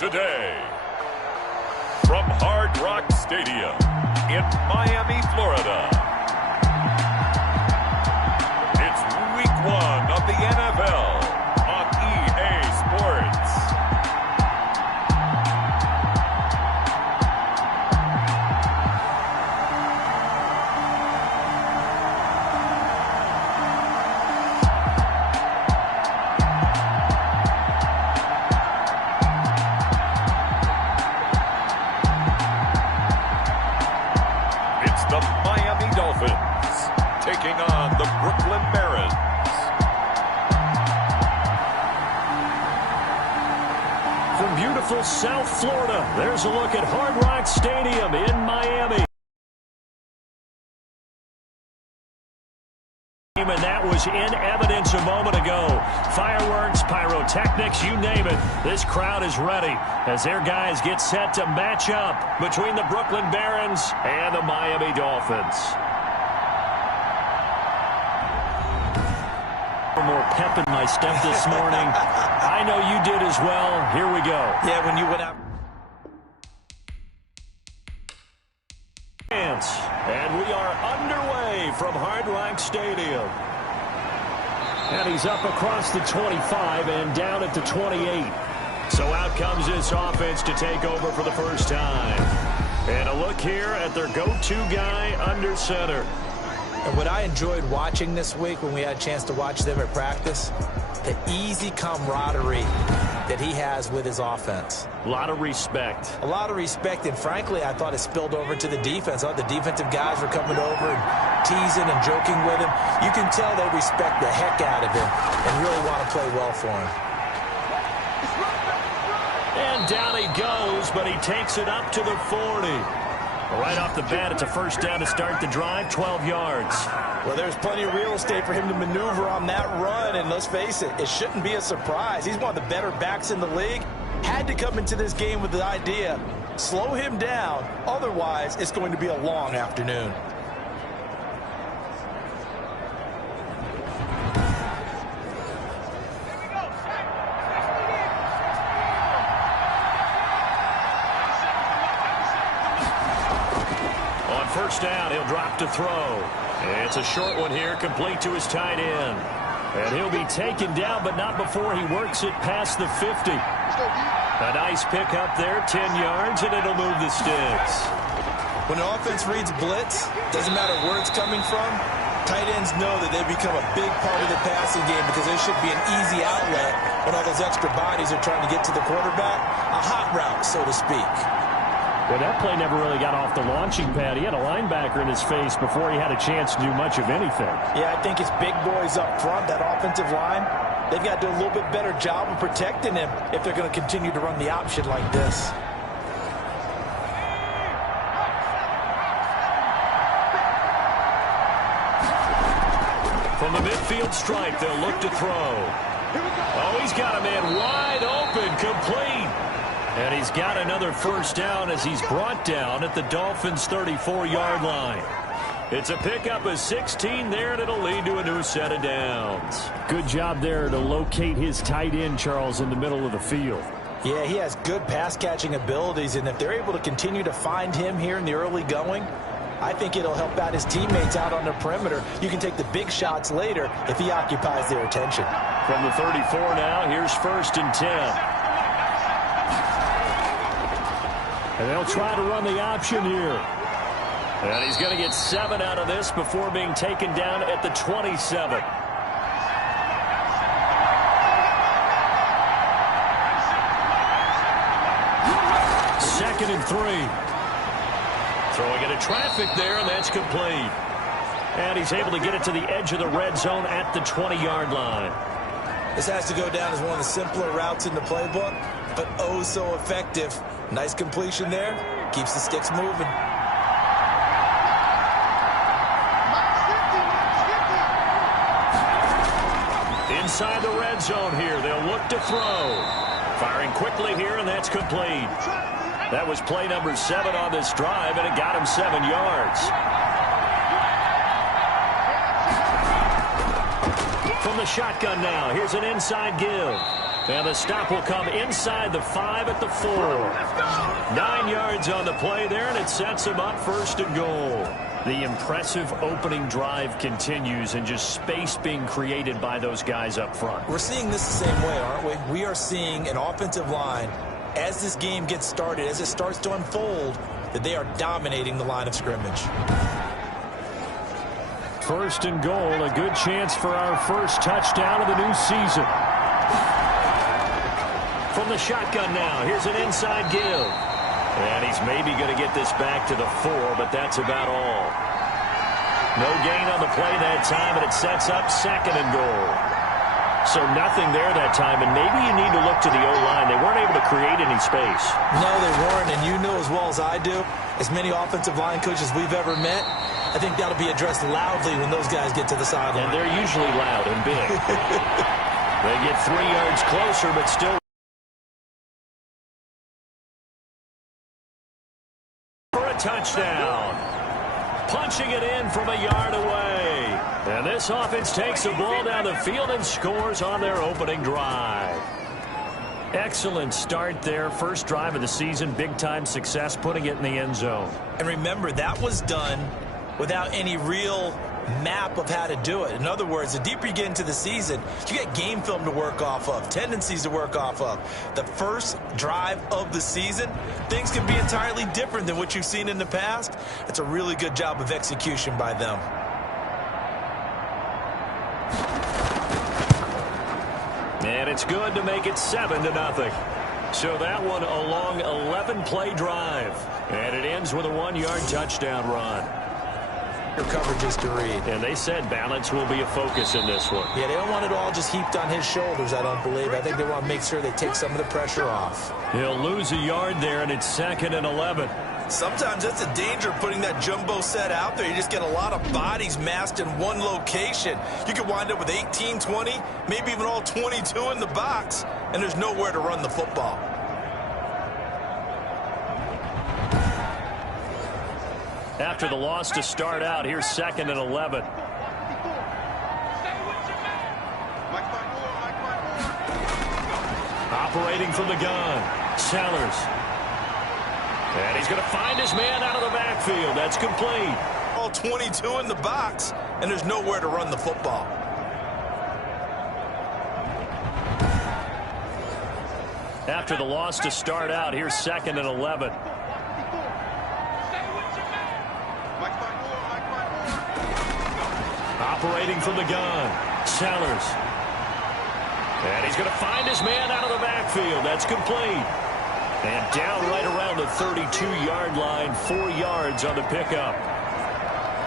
today. From Hard Rock Stadium in Miami, Florida, it's Week 1 of the NFL on EA Sports. The Miami Dolphins taking on the Brooklyn Barons. From beautiful South Florida, there's a look at Hard Rock Stadium in Miami. And that was in evidence a moment ago. Fireworks, pyrotechnics, you name it. This crowd is ready as their guys get set to match up between the Brooklyn Barons and the Miami Dolphins. More pep in my step this morning. I know you did as well. Here we go. Yeah, when you went out. And we are underway from Hard Rock Stadium. And he's up across the 25 and down at the 28. So out comes this offense to take over for the first time. And a look here at their go-to guy under center. And what I enjoyed watching this week when we had a chance to watch them at practice, the easy camaraderie that he has with his offense. A lot of respect. A lot of respect, and frankly, I thought it spilled over to the defense. The defensive guys were coming over and teasing and joking with him. You can tell they respect the heck out of him and really want to play well for him. And down he goes, but he takes it up to the 40. Right off the bat, it's a first down to start the drive, 12 yards. Well, there's plenty of real estate for him to maneuver on that run, and let's face it, it shouldn't be a surprise. He's one of the better backs in the league. Had to come into this game with the idea, slow him down, otherwise it's going to be a long afternoon. First down, he'll drop to throw. It's a short one here, complete to his tight end. And he'll be taken down, but not before he works it past the 50. A nice pickup there, 10 yards, and it'll move the sticks. When an offense reads blitz, doesn't matter where it's coming from, tight ends know that they become a big part of the passing game because there should be an easy outlet when all those extra bodies are trying to get to the quarterback. A hot route, so to speak. Well, that play never really got off the launching pad. He had a linebacker in his face before he had a chance to do much of anything. Yeah, I think it's big boys up front, that offensive line. They've got to do a little bit better job of protecting him if they're going to continue to run the option like this. From the midfield stripe, they'll look to throw. Oh, he's got a man wide open, complete. And he's got another first down as he's brought down at the Dolphins' 34-yard line. It's a pickup of 16 there, and it'll lead to a new set of downs. Good job there to locate his tight end, Charles, in the middle of the field. Yeah, he has good pass-catching abilities, and if they're able to continue to find him here in the early going, I think it'll help out his teammates out on the perimeter. You can take the big shots later if he occupies their attention. From the 34 now, here's 1st and 10. And they'll try to run the option here. And he's going to get 7 out of this before being taken down at the 27. Second and 3. Throwing into traffic there, and that's complete. And he's able to get it to the edge of the red zone at the 20-yard line. This has to go down as one of the simpler routes in the playbook, but oh so effective. Nice completion there. Keeps the sticks moving. Inside the red zone here. They'll look to throw. Firing quickly here, and that's complete. That was play number 7 on this drive, and it got him 7 yards. From the shotgun now, here's an inside give. And the stop will come inside the 5 at the 4. 9 yards on the play there, and it sets them up 1st and goal. The impressive opening drive continues, and just space being created by those guys up front. We're seeing this the same way, aren't we? We are seeing an offensive line, as this game gets started, as it starts to unfold, that they are dominating the line of scrimmage. 1st and goal, a good chance for our first touchdown of the new season. From the shotgun now, here's an inside give. And he's maybe going to get this back to the 4, but that's about all. No gain on the play that time, and it sets up 2nd and goal. So nothing there that time, and maybe you need to look to the O-line. They weren't able to create any space. No, they weren't, and you know as well as I do, as many offensive line coaches we've ever met, I think that'll be addressed loudly when those guys get to the sideline. And they're usually loud and big. They get 3 yards closer, but still for a touchdown. Punching it in from a yard away. And this offense takes the ball down the field and scores on their opening drive. Excellent start there. First drive of the season. Big-time success putting it in the end zone. And remember, that was done without any real map of how to do it. In other words, the deeper you get into the season, you get game film to work off of, tendencies to work off of. The first drive of the season, things can be entirely different than what you've seen in the past. It's a really good job of execution by them. And it's good to make it 7-0. So that one a long 11-play drive. And it ends with a 1-yard touchdown run. Your coverages to read. And they said balance will be a focus in this one. Yeah, they don't want it all just heaped on his shoulders, I don't believe. I think they want to make sure they take some of the pressure off. He'll lose a yard there, and it's 2nd and 11. Sometimes that's the danger of putting that jumbo set out there. You just get a lot of bodies massed in one location. You could wind up with 18, 20, maybe even all 22 in the box, and there's nowhere to run the football. After the loss to start out, here's 2nd and 11. Operating from the gun, Sellers. And he's going to find his man out of the backfield. That's complete. All 22 in the box, and there's nowhere to run the football. After the loss to start out, here's 2nd and 11. Operating from the gun, Sellers. And he's going to find his man out of the backfield. That's complete. And down right around the 32-yard line, 4 yards on the pickup.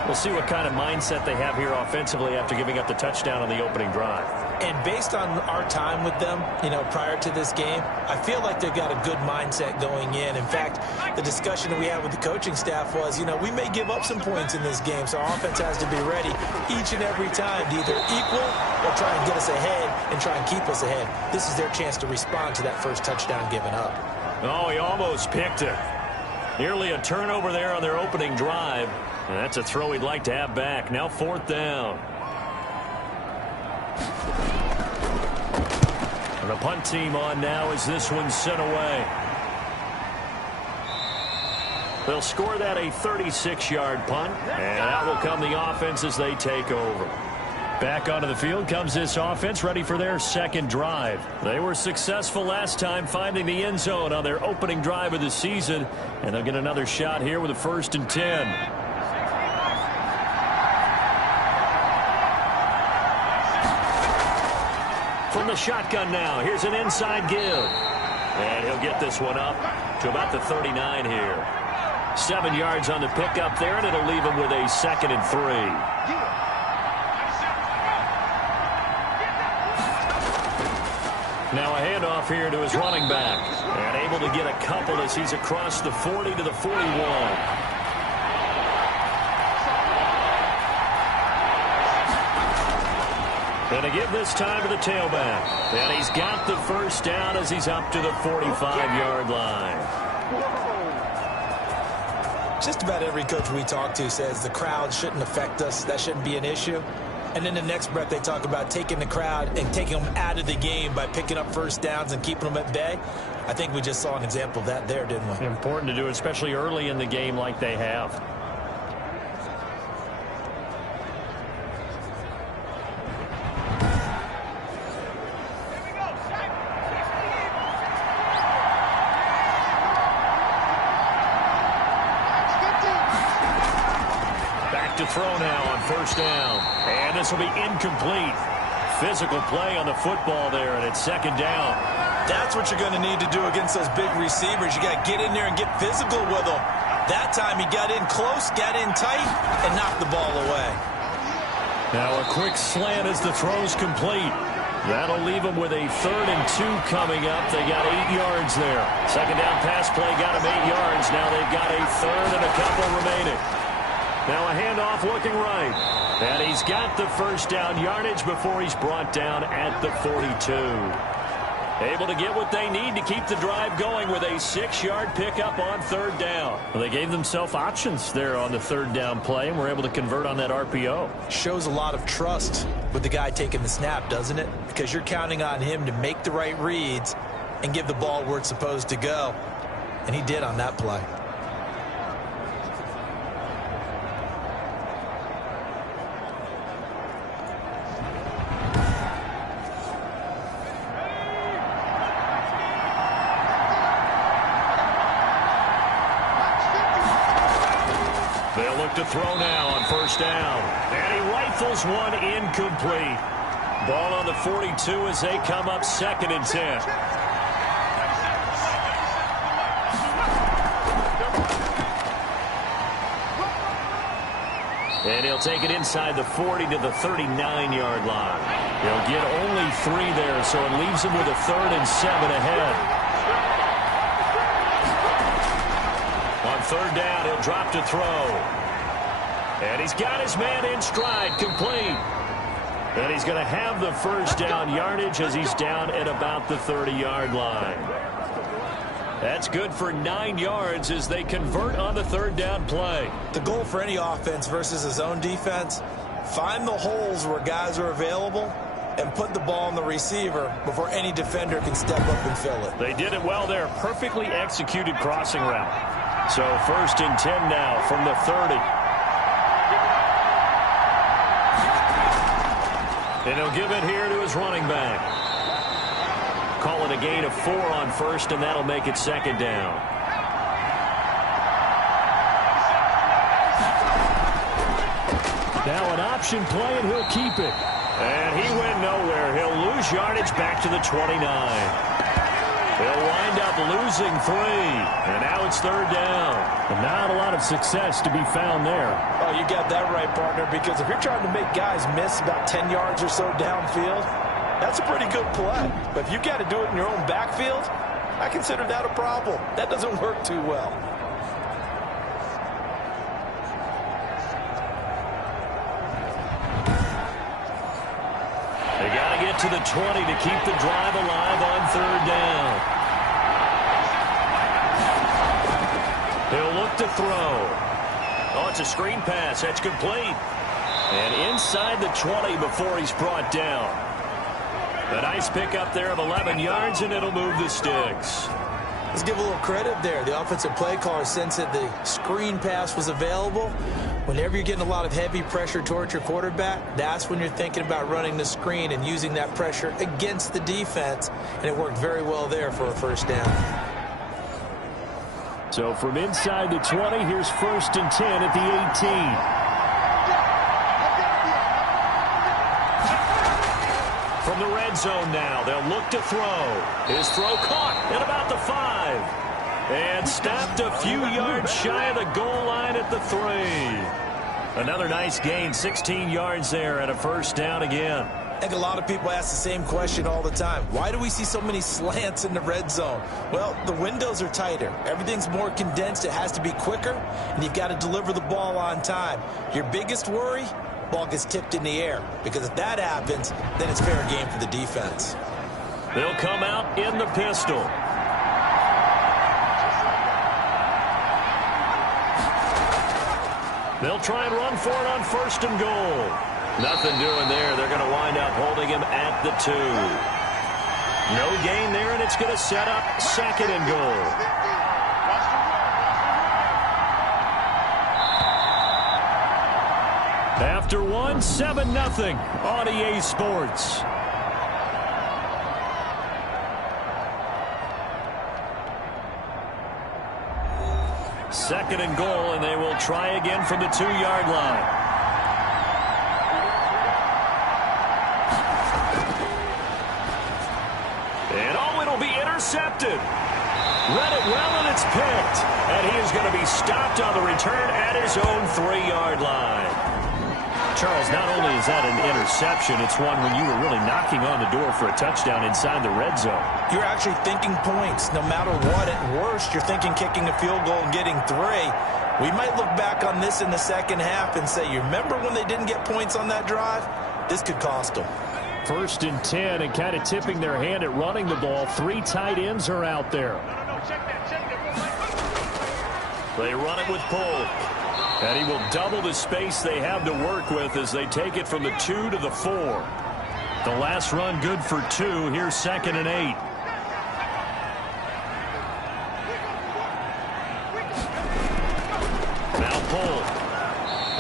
We'll see what kind of mindset they have here offensively after giving up the touchdown on the opening drive. And based on our time with them, prior to this game, I feel like they've got a good mindset going in. In fact, the discussion that we had with the coaching staff was, we may give up some points in this game, so our offense has to be ready each and every time to either equal or try and get us ahead and try and keep us ahead. This is their chance to respond to that first touchdown given up. Oh, he almost picked it. Nearly a turnover there on their opening drive. And that's a throw he'd like to have back. Now 4th down. And the punt team on now as this one's sent away. They'll score that a 36-yard punt. And out will come the offense as they take over. Back onto the field comes this offense, ready for their 2nd drive. They were successful last time finding the end zone on their opening drive of the season. And they'll get another shot here with a 1st and 10. From the shotgun now, here's an inside give. And he'll get this one up to about the 39 here. 7 yards on the pickup there, and it'll leave him with a 2nd and 3. Now a handoff here to his running back. And able to get a couple as he's across the 40 to the 41. And to give this time to the tailback. And he's got the first down as he's up to the 45-yard line. Just about every coach we talk to says the crowd shouldn't affect us. That shouldn't be an issue. And in the next breath, they talk about taking the crowd and taking them out of the game by picking up first downs and keeping them at bay. I think we just saw an example of that there, didn't we? Important to do, especially early in the game like they have. To throw now on first down. And this will be incomplete. Physical play on the football there, and it's second down. That's what you're going to need to do against those big receivers. You got to get in there and get physical with them. That time he got in close, got in tight, and knocked the ball away. Now a quick slant as the throw's complete. That'll leave them with a 3rd and 2 coming up. They got 8 yards there. Second down pass play got them 8 yards. Now they've got a 3rd and a couple remaining. Now a handoff looking right. And he's got the first down yardage before he's brought down at the 42. Able to get what they need to keep the drive going with a 6-yard pickup on 3rd down. Well, they gave themselves options there on the 3rd down play and were able to convert on that RPO. Shows a lot of trust with the guy taking the snap, doesn't it? Because you're counting on him to make the right reads and give the ball where it's supposed to go. And he did on that play. To throw now on first down. And he rifles one incomplete. Ball on the 42 as they come up 2nd and 10. And he'll take it inside the 40 to the 39-yard line. He'll get only 3 there, so it leaves him with a 3rd and 7 ahead. On 3rd down, he'll drop to throw. And he's got his man in stride, complete. And he's going to have the first down yardage as he's down at about the 30-yard line. That's good for 9 yards as they convert on the 3rd down play. The goal for any offense versus a zone defense, find the holes where guys are available and put the ball on the receiver before any defender can step up and fill it. They did it well there. Perfectly executed crossing route. So 1st and 10 now from the 30. And he'll give it here to his running back. Call it a gain of 4 on 1st, and that'll make it 2nd down. Now an option play, and he'll keep it. And he went nowhere. He'll lose yardage back to the 29. They'll wind up losing 3. And now it's 3rd down. And not a lot of success to be found there. Oh, you got that right, partner, because if you're trying to make guys miss about 10 yards or so downfield, that's a pretty good play. But if you got to do it in your own backfield, I consider that a problem. That doesn't work too well. They got to get to the 20 to keep the drive alive on 3rd down. He'll look to throw. Oh, it's a screen pass. That's complete. And inside the 20 before he's brought down. A nice pickup there of 11 yards, and it'll move the sticks. Let's give a little credit there. The offensive play caller sensed that the screen pass was available. Whenever you're getting a lot of heavy pressure towards your quarterback, that's when you're thinking about running the screen and using that pressure against the defense. And it worked very well there for a 1st down. So from inside the 20, here's 1st and 10 at the 18. From the red zone now, they'll look to throw. His throw caught at about the 5. And stopped a few yards shy of the goal line at the 3. Another nice gain, 16 yards there and a 1st down again. I think a lot of people ask the same question all the time. Why do we see so many slants in the red zone? Well, the windows are tighter. Everything's more condensed. It has to be quicker, and you've got to deliver the ball on time. Your biggest worry? Ball gets tipped in the air, because if that happens, then it's fair game for the defense. They'll come out in the pistol. They'll try and run for it on 1st and goal. Nothing doing there. They're going to wind up holding him at the 2. No gain there, and it's going to set up 2nd and goal. After 1, 7-0 on EA Sports. Second and goal, and they will try again from the 2-yard line. And it'll be intercepted. Read it well, and it's picked. And he is going to be stopped on the return at his own 3-yard line. Charles, not only is that an interception, it's one when you were really knocking on the door for a touchdown inside the red zone. You're actually thinking points. No matter what, at worst, you're thinking kicking a field goal and getting 3. We might look back on this in the second half and say, you remember when they didn't get points on that drive? This could cost them. 1st and 10, and kind of tipping their hand at running the ball. 3 tight ends are out there. They run it with Polk. And he will double the space they have to work with as they take it from the 2 to the 4. The last run good for 2. Here's 2nd and 8. Now Polk.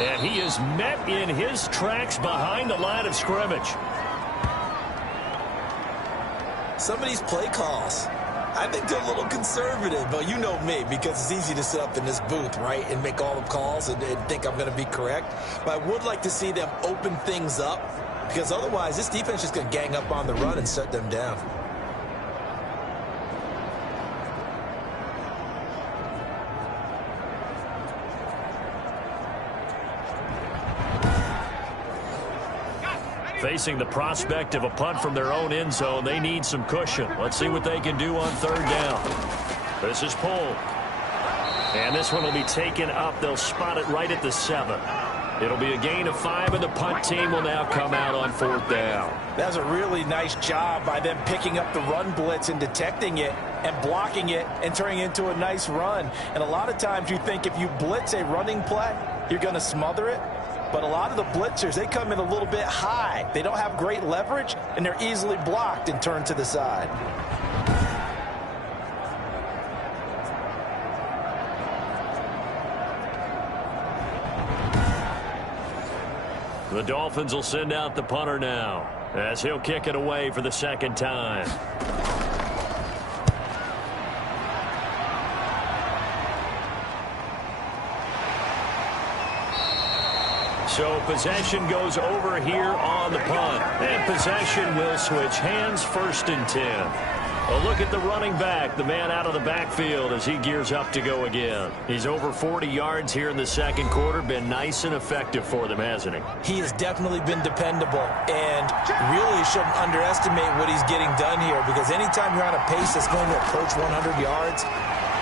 And he is met in his tracks behind the line of scrimmage. Some of these play calls, I think they're a little conservative, but you know me, because it's easy to sit up in this booth, right, and make all the calls and think I'm going to be correct. But I would like to see them open things up, because otherwise this defense is just going to gang up on the run and shut them down. Facing the prospect of a punt from their own end zone, they need some cushion. Let's see what they can do on 3rd down. This is Polk. And this one will be taken up. They'll spot it right at the 7. It'll be a gain of 5, and the punt team will now come out on 4th down. That's a really nice job by them picking up the run blitz and detecting it and blocking it and turning it into a nice run. And a lot of times you think if you blitz a running play, you're going to smother it. But a lot of the blitzers, they come in a little bit high. They don't have great leverage, and they're easily blocked and turned to the side. The Dolphins will send out the punter now as he'll kick it away for the 2nd time. So possession goes over here on the punt. And possession will switch hands. 1st and 10. A look at the running back, the man out of the backfield as he gears up to go again. He's over 40 yards here in the 2nd quarter. Been nice and effective for them, hasn't he? He has definitely been dependable, and really shouldn't underestimate what he's getting done here, because anytime you're on a pace that's going to approach 100 yards,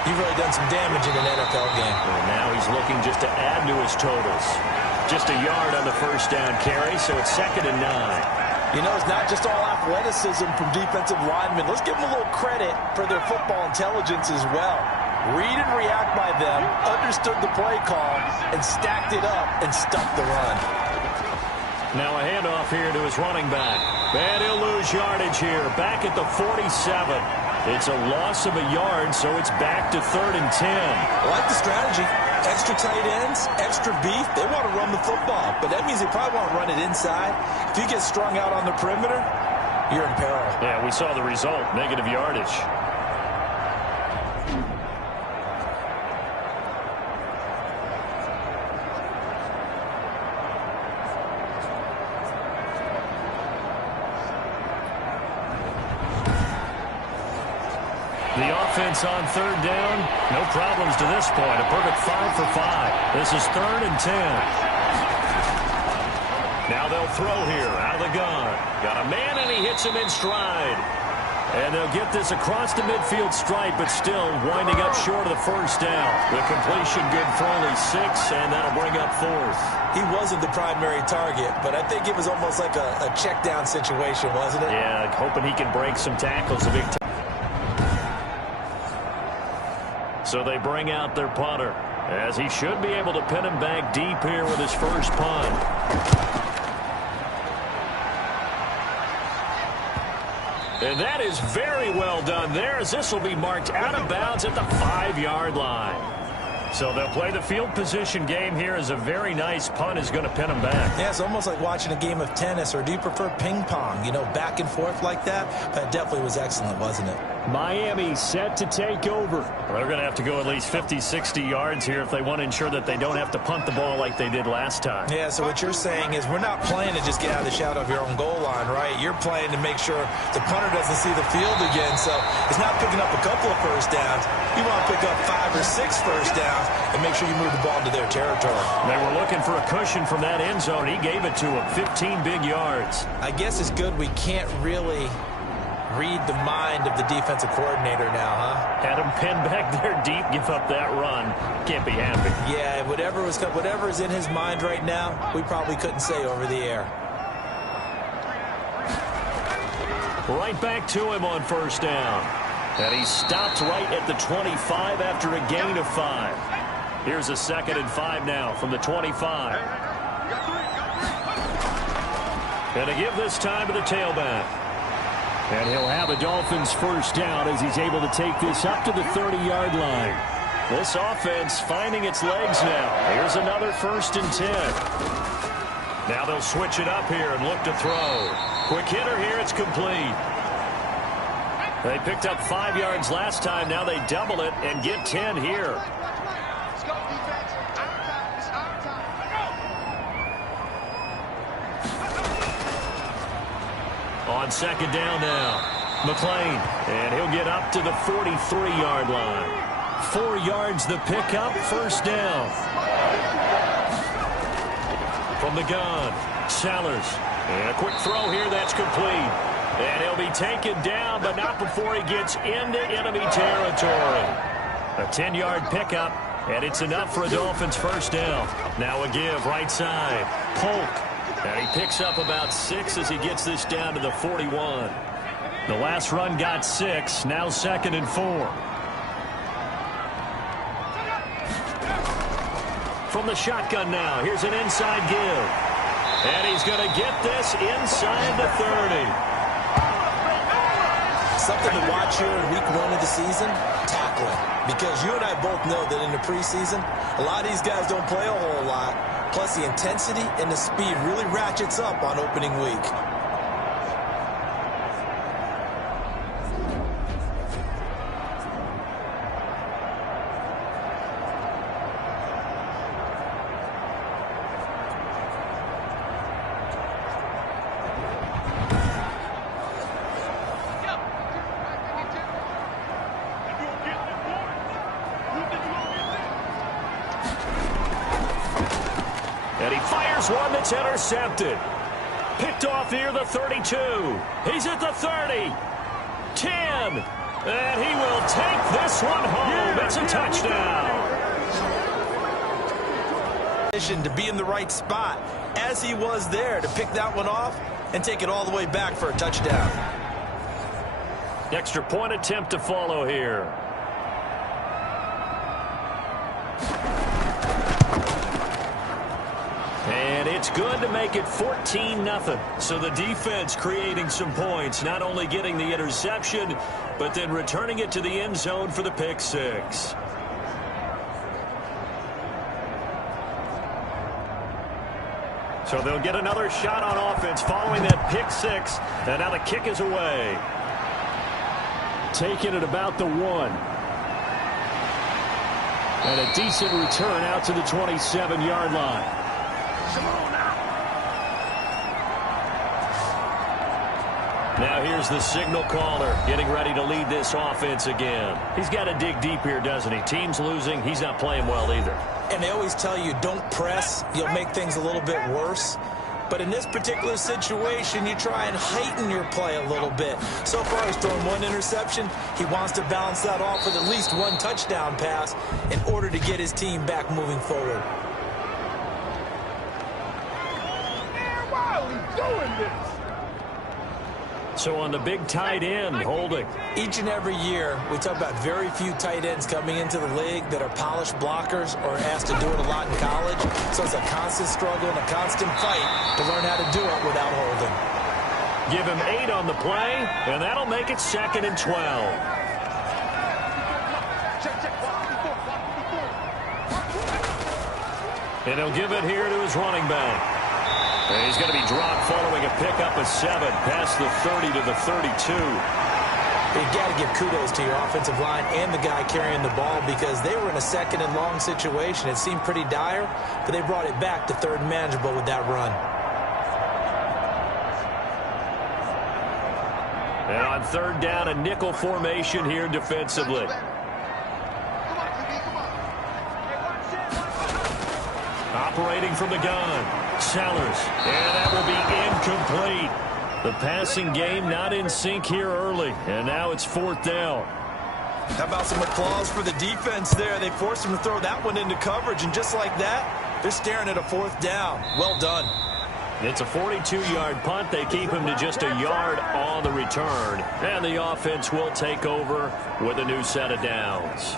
you've really done some damage in an NFL game. And now he's looking just to add to his totals. Just a yard on the 1st down carry, so it's 2nd and 9. You know, it's not just all athleticism from defensive linemen. Let's give them a little credit for their football intelligence as well. Read and react by them, understood the play call, and stacked it up and stuffed the run. Now a handoff here to his running back. And he'll lose yardage here, back at the 47. It's a loss of a yard, so it's back to 3rd and 10. I like the strategy. Extra tight ends, extra beef. They want to run the football, but that means they probably want to run it inside. If you get strung out on the perimeter, you're in peril. Yeah, we saw the result, negative yardage. The offense on 3rd down, no problems to this point. A perfect 5 for 5. This is 3rd and 10. Now they'll throw here out of the gun. Got a man, and he hits him in stride. And they'll get this across the midfield stripe, but still winding up short of the 1st down. The completion good for only 6, and that'll bring up 4th. He wasn't the primary target, but I think it was almost like a check down situation, wasn't it? Yeah, hoping he can break some tackles a big time. So they bring out their punter, as he should be able to pin him back deep here with his first punt. And that is very well done there, as this will be marked out of bounds at the 5-yard line. So they'll play the field position game here as a very nice punt is going to pin them back. Yeah, it's almost like watching a game of tennis, or do you prefer ping pong? You know, back and forth like that? That definitely was excellent, wasn't it? Miami set to take over. They're going to have to go at least 50, 60 yards here if they want to ensure that they don't have to punt the ball like they did last time. Yeah, so what you're saying is we're not playing to just get out of the shadow of your own goal line, right? You're playing to make sure the punter doesn't see the field again. So it's not picking up a couple of first downs. You want to pick up 5 or 6 first downs and make sure you move the ball into their territory. They were looking for a cushion from that end zone. He gave it to him, 15 big yards. I guess it's good we can't really read the mind of the defensive coordinator now, huh? Had him pinned back there deep, give up that run. Can't be happy. Yeah, whatever is in his mind right now, we probably couldn't say over the air. Right back to him on first down. And he stopped right at the 25 after a gain of 5. Here's a 2nd and 5 now from the 25. And to give this time to the tailback. And he'll have a Dolphins first down as he's able to take this up to the 30-yard line. This offense finding its legs now. Here's another 1st and 10. Now they'll switch it up here and look to throw. Quick hitter here, it's complete. They picked up 5 yards last time. Now they double it and get 10 here. On 2nd down now, McLean, and he'll get up to the 43-yard line. 4 yards the pickup, first down. From the gun, Sellers, and a quick throw here that's complete. And he'll be taken down, but not before he gets into enemy territory. A 10-yard pickup, and it's enough for a Dolphins first down. Now a give, right side, Polk. And he picks up about 6 as he gets this down to the 41. The last run got 6, now 2nd and 4. From the shotgun now, here's an inside give. And he's going to get this inside the 30. Something to watch here in week 1 of the season, tackling. Because you and I both know that in the preseason, a lot of these guys don't play a whole lot. Plus, the intensity and the speed really ratchets up on opening week. And he fires one that's intercepted. Picked off near the 32. He's at the 30. 10. And he will take this one home. It's a touchdown. To be in the right spot, as he was there, to pick that one off and take it all the way back for a touchdown. Extra point attempt to follow here. And it's good to make it 14-0. So the defense creating some points, not only getting the interception, but then returning it to the end zone for the pick 6. So they'll get another shot on offense following that pick 6. And now the kick is away. Taking it about the 1. And a decent return out to the 27-yard line. Now here's the signal caller getting ready to lead this offense again. He's got to dig deep here, doesn't he? Team's losing. He's not playing well either. And they always tell you don't press. You'll make things a little bit worse. But in this particular situation, you try and heighten your play a little bit. So far, he's thrown 1 interception. He wants to balance that off with at least 1 touchdown pass in order to get his team back moving forward. So on the big tight end, holding. Each and every year, we talk about very few tight ends coming into the league that are polished blockers or asked to do it a lot in college. So it's a constant struggle and a constant fight to learn how to do it without holding. give him 8 on the play, and that'll make it 2nd and 12. And he'll give it here to his running back. And he's going to be dropped following a pickup of 7 past the 30 to the 32. You've got to give kudos to your offensive line and the guy carrying the ball because they were in a 2nd and long situation. It seemed pretty dire, but they brought it back to 3rd and manageable with that run. And on 3rd down, a nickel formation here defensively. Operating from the gun, Sellers, and that will be incomplete. The passing game not in sync here early, and now it's 4th down. How about some applause for the defense there? They forced him to throw that one into coverage, and just like that, they're staring at a 4th down. Well done. It's a 42-yard punt. They keep him to just a yard on the return, and the offense will take over with a new set of downs.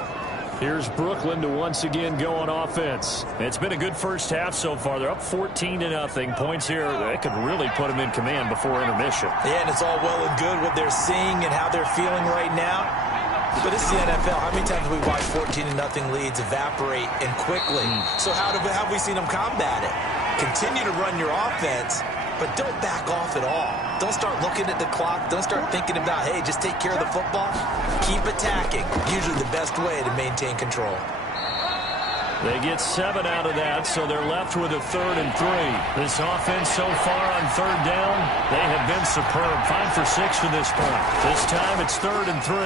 Here's Brooklyn to once again go on offense. It's been a good first half so far. They're up 14-0. Points here that could really put them in command before intermission. Yeah, and it's all well and good what they're seeing and how they're feeling right now. But this is the NFL. How many times have we watched 14-0 leads evaporate and quickly? So how have we seen them combat it? Continue to run your offense, but don't back off at all. Don't start looking at the clock. Don't start thinking about, hey, just take care of the football. Keep attacking. Usually the best way to maintain control. They get 7 out of that, so they're left with a 3rd and 3. This offense so far on 3rd down, they have been superb. 5 for 6 to this point. This time it's 3rd and 3.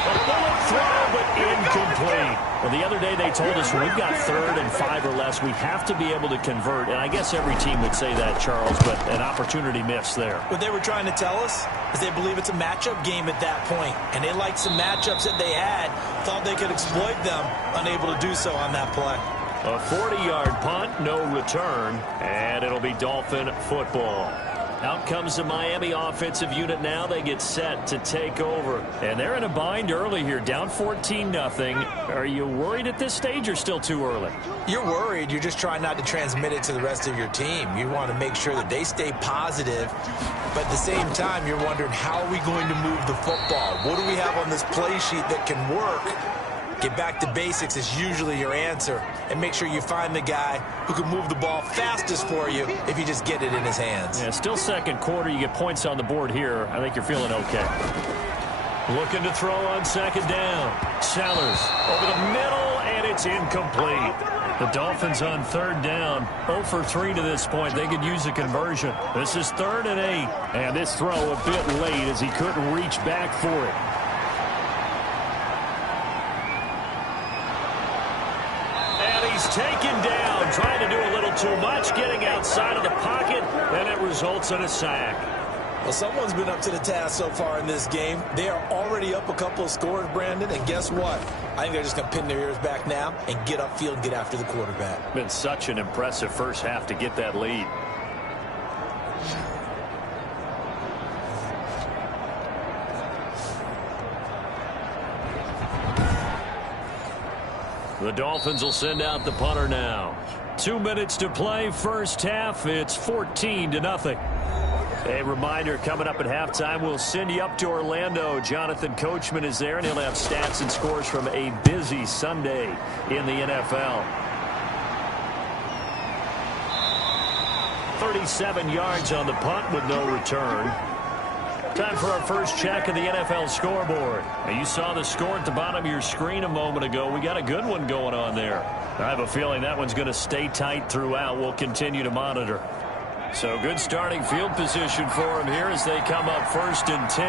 A bullet throw, but incomplete. Well, the other day they told us when we've got 3rd and 5 or less, we have to be able to convert. And I guess every team would say that, Charles, but an opportunity missed there. What they were trying to tell us is they believe it's a matchup game at that point, and they liked some matchups that they had, thought they could exploit them, unable to do so on that play. A 40-yard punt, no return, and it'll be Dolphin football. Out comes the Miami offensive unit now. They get set to take over. And they're in a bind early here, down 14-0. Are you worried at this stage or still too early? You're worried. You're just trying not to transmit it to the rest of your team. You want to make sure that they stay positive. But at the same time, you're wondering, how are we going to move the football? What do we have on this play sheet that can work? Get back to basics is usually your answer. And make sure you find the guy who can move the ball fastest for you if you just get it in his hands. Yeah, still 2nd quarter. You get points on the board here. I think you're feeling okay. Looking to throw on 2nd down. Sellers over the middle, and it's incomplete. The Dolphins on 3rd down. 0 for 3 to this point. They could use a conversion. This is 3rd and 8. And this throw a bit late as he couldn't reach back for it. Taken down, trying to do a little too much, getting outside of the pocket, and it results in a sack. Well, someone's been up to the task so far in this game. They are already up a couple of scores, Brandon, and guess what? I think they're just going to pin their ears back now and get upfield and get after the quarterback. Been such an impressive first half to get that lead. The Dolphins will send out the punter now. 2 minutes to play, first half. It's 14-0. A reminder, coming up at halftime, we'll send you up to Orlando. Jonathan Coachman is there, and he'll have stats and scores from a busy Sunday in the NFL. 37 yards on the punt with no return. Time for our first check of the NFL scoreboard. Now, you saw the score at the bottom of your screen a moment ago. We got a good one going on there. I have a feeling that one's going to stay tight throughout. We'll continue to monitor. So good starting field position for them here as they come up 1st and 10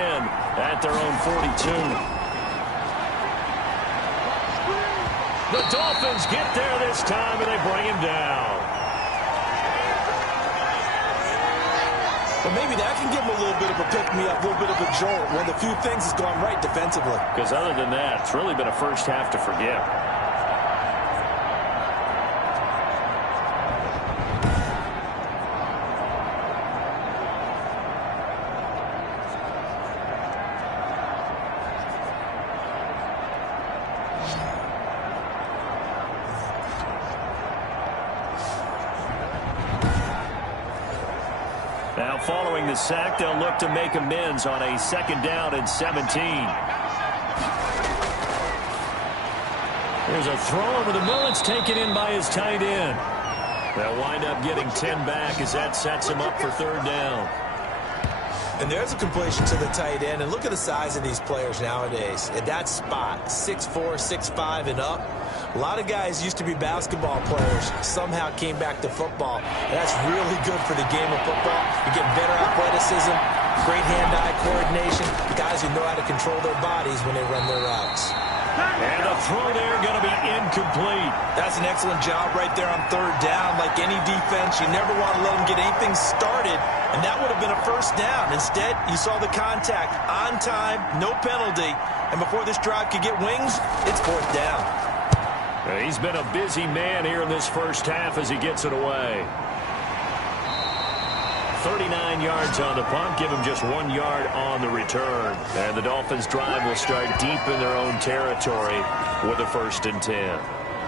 at their own 42. The Dolphins get there this time, and they bring him down. But maybe that can give them a little bit of a pick-me-up, a little bit of a jolt. One of the few things that's gone right defensively. Because other than that, it's really been a first half to forget. Now following the sack, they'll look to make amends on a 2nd down and 17. There's a throw over the middle. It's taken in by his tight end. They'll wind up getting 10 back as that sets him up for 3rd down. And there's a completion to the tight end. And look at the size of these players nowadays. At that spot, 6'4", 6'5", and up. A lot of guys used to be basketball players, somehow came back to football. And that's really good for the game of football. You get better athleticism, great hand-eye coordination, guys who know how to control their bodies when they run their routes. And a throw there going to be incomplete. That's an excellent job right there on 3rd down. Like any defense, you never want to let them get anything started, and that would have been a 1st down. Instead, you saw the contact on time, no penalty, and before this drive could get wings, it's 4th down. He's been a busy man here in this 1st half as he gets it away. 39 yards on the punt, give him just 1 yard on the return. And the Dolphins' drive will start deep in their own territory with a 1st and 10.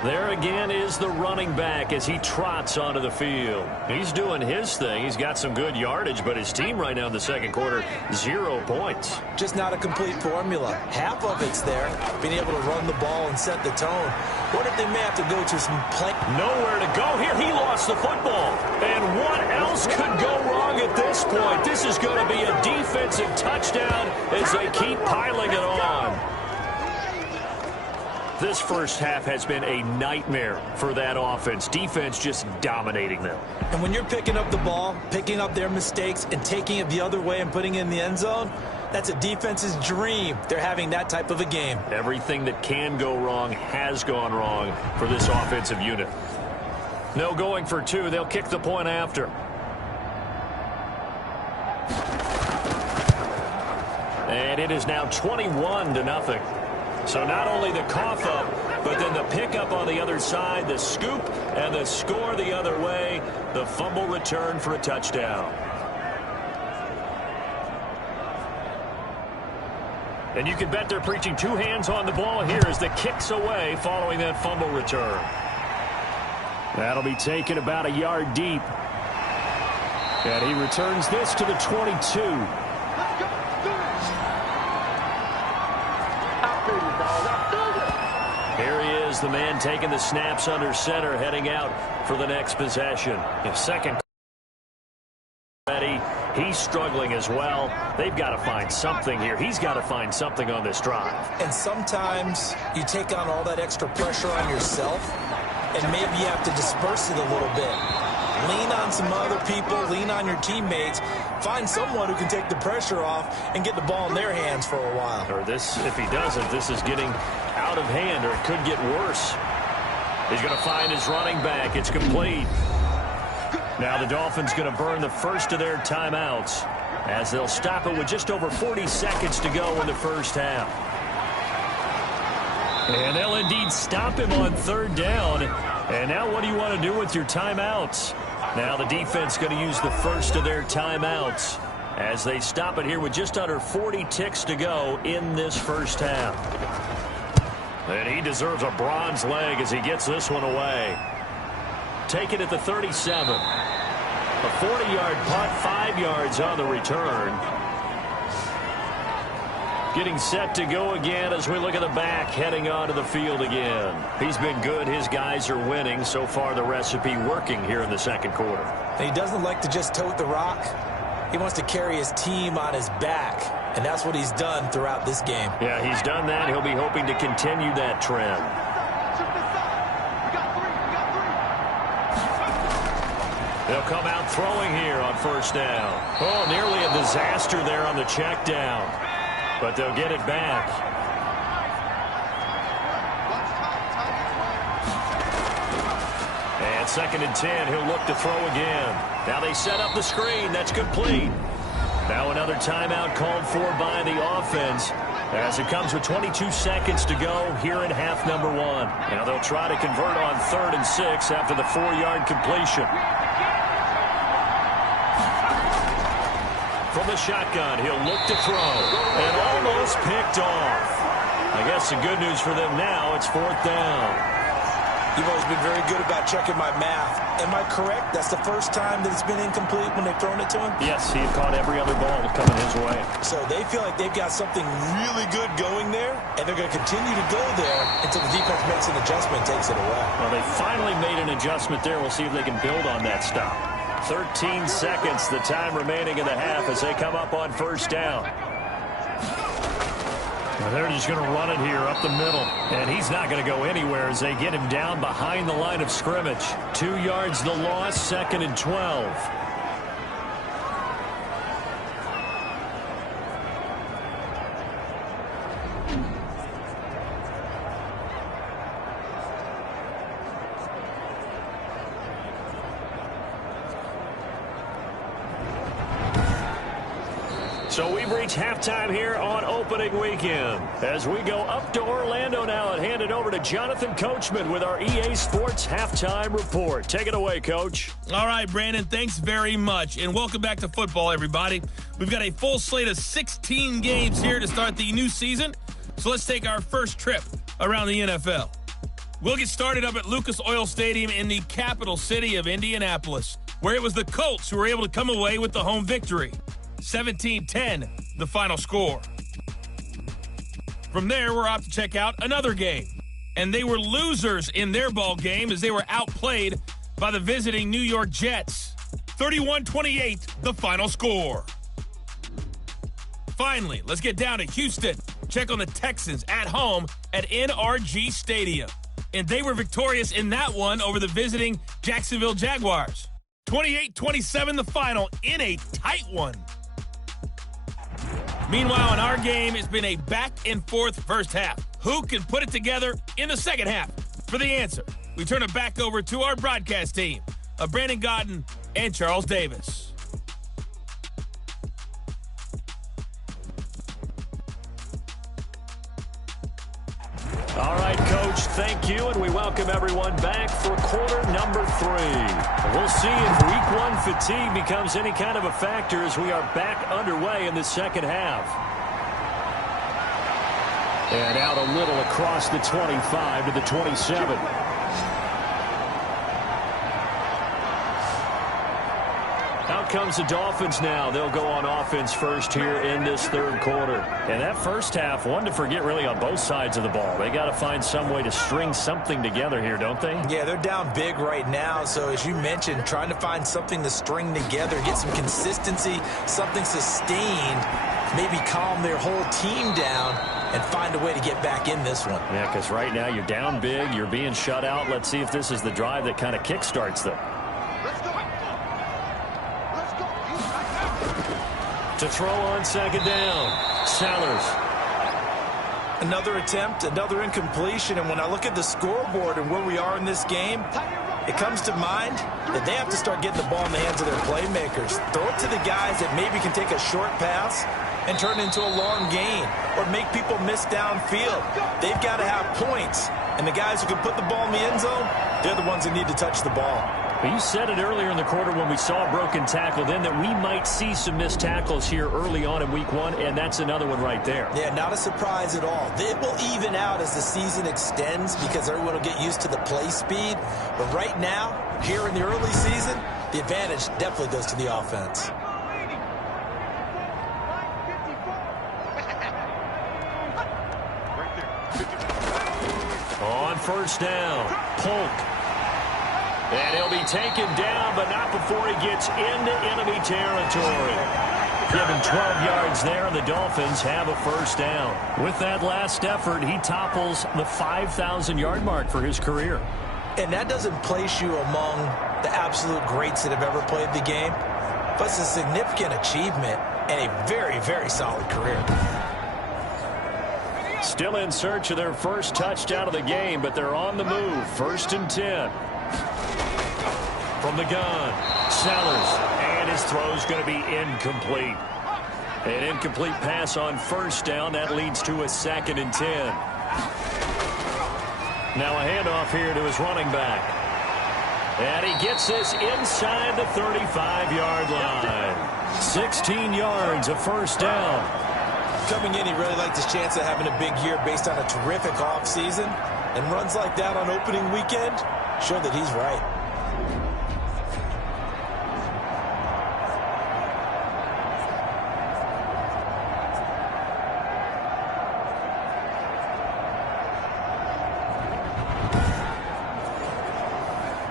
There again is the running back as he trots onto the field. He's doing his thing. He's got some good yardage, but his team right now in the 2nd quarter, 0 points. Just not a complete formula. Half of it's there, being able to run the ball and set the tone. What if they may have to go to some play? Nowhere to go here. He lost the football. And what else could go wrong at this point? This is going to be a defensive touchdown as they keep piling it on. This 1st half has been a nightmare for that offense. Defense just dominating them. And when you're picking up the ball, picking up their mistakes, and taking it the other way and putting it in the end zone, that's a defense's dream. They're having that type of a game. Everything that can go wrong has gone wrong for this offensive unit. No going for 2. They'll kick the point after. And it is now 21-0. So not only the cough up, but then the pickup on the other side, the scoop, and the score the other way, the fumble return for a touchdown. And you can bet they're preaching 2 hands on the ball here as the kick's away following that fumble return. That'll be taken about a yard deep. And he returns this to the 22. Here he is, the man taking the snaps under center, heading out for the next possession. If 2nd ready, he's struggling as well. They've got to find something here. He's got to find something on this drive. And sometimes you take on all that extra pressure on yourself, and maybe you have to disperse it a little bit. Lean on some other people, lean on your teammates, find someone who can take the pressure off and get the ball in their hands for a while. Or this, if he doesn't, this is getting out of hand, or it could get worse. He's going to find his running back. It's complete. Now the Dolphins going to burn the first of their timeouts as they'll stop it with just over 40 seconds to go in the 1st half. And they'll indeed stop him on 3rd down. And now what do you want to do with your timeouts? Now the defense going to use the first of their timeouts as they stop it here with just under 40 ticks to go in this 1st half. And he deserves a bronze leg as he gets this one away. Take it at the 37. A 40-yard punt, 5 yards on the return. Getting set to go again as we look at the back, heading onto the field again. He's been good. His guys are winning. So far, the recipe working here in the 2nd quarter. And he doesn't like to just tote the rock. He wants to carry his team on his back, and that's what he's done throughout this game. Yeah, he's done that. He'll be hoping to continue that trend. They'll come out throwing here on 1st down. Oh, nearly a disaster there on the check down. But they'll get it back. And 2nd and 10, he'll look to throw again. Now they set up the screen. That's complete. Now another timeout called for by the offense as it comes with 22 seconds to go here in half number 1. Now they'll try to convert on 3rd and 6 after the 4-yard completion. From the shotgun, he'll look to throw. And almost picked off. I guess the good news for them now, it's 4th down. You've always been very good about checking my math. Am I correct? That's the first time that it's been incomplete when they've thrown it to him? Yes, he had caught every other ball coming his way. So they feel like they've got something really good going there, and they're going to continue to go there until the defense makes an adjustment and takes it away. Well, they finally made an adjustment there. We'll see if they can build on that stop. 13 seconds, the time remaining in the half as they come up on first down. Well, they're just going to run it here up the middle. And he's not going to go anywhere as they get him down behind the line of scrimmage. 2 yards the loss, 2nd and 12. So we've reached halftime here on opening weekend. As we go up to Orlando now and hand it over to Jonathan Coachman with our EA Sports Halftime Report. Take it away, Coach. All right, Brandon, thanks very much. And welcome back to football, everybody. We've got a full slate of 16 games here to start the new season. So let's take our first trip around the NFL. We'll get started up at Lucas Oil Stadium in the capital city of Indianapolis, where it was the Colts who were able to come away with the home victory. 17-10, the final score. From there, we're off to check out another game. And they were losers in their ball game as they were outplayed by the visiting New York Jets. 31-28, the final score. Finally, let's get down to Houston. Check on the Texans at home at NRG Stadium. And they were victorious in that one over the visiting Jacksonville Jaguars. 28-27, the final in a tight one. Meanwhile, in our game, it's been a back-and-forth first half. Who can put it together in the second half? For the answer, we turn it back over to our broadcast team of Brandon Gaudin and Charles Davis. All right, Coach, thank you, and we welcome everyone back for quarter number 3. We'll see if Week 1 fatigue becomes any kind of a factor as we are back underway in the second half. And out a little across the 25 to the 27. Out comes the Dolphins now. They'll go on offense first here in this third quarter. And that first half, one to forget really on both sides of the ball. They got to find some way to string something together here, don't they? Yeah, they're down big right now. So as you mentioned, trying to find something to string together, get some consistency, something sustained, maybe calm their whole team down and find a way to get back in this one. Yeah, because right now you're down big, you're being shut out. Let's see if this is the drive that kind of kickstarts them. To throw on second down, Sellers. Another attempt, another incompletion, and when I look at the scoreboard and where we are in this game, it comes to mind that they have to start getting the ball in the hands of their playmakers. Throw it to the guys that maybe can take a short pass and turn it into a long gain or make people miss downfield. They've got to have points, and the guys who can put the ball in the end zone, they're the ones that need to touch the ball. You said it earlier in the quarter when we saw a broken tackle then that we might see some missed tackles here early on in Week 1, and that's another one right there. Yeah, not a surprise at all. It will even out as the season extends because everyone will get used to the play speed. But right now, here in the early season, the advantage definitely goes to the offense. On first down, Polk. And he'll be taken down, but not before he gets into enemy territory. Give him 12 yards there, and the Dolphins have a first down. With that last effort, he topples the 5,000-yard mark for his career. And that doesn't place you among the absolute greats that have ever played the game, but it's a significant achievement and a very, very solid career. Still in search of their first touchdown of the game, but they're on the move. 1st and 10. From the gun, Sellers, and his throw's going to be incomplete. An incomplete pass on first down. That leads to a 2nd and 10. Now a handoff here to his running back. And he gets this inside the 35-yard line. 16 yards, a first down. Coming in, he really liked his chance of having a big year based on a terrific offseason. And runs like that on opening weekend show that he's right.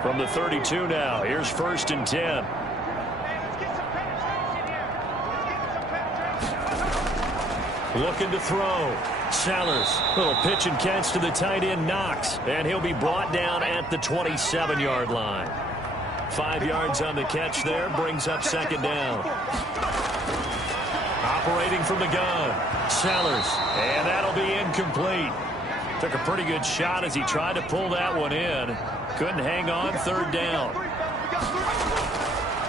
From the 32 now, here's 1st and 10. Looking to throw. Sellers, little pitch and catch to the tight end, Knox. And he'll be brought down at the 27-yard line. 5 yards on the catch there, brings up 2nd down. Operating from the gun, Sellers. And that'll be incomplete. Took a pretty good shot as he tried to pull that one in. Couldn't hang on, 3rd down.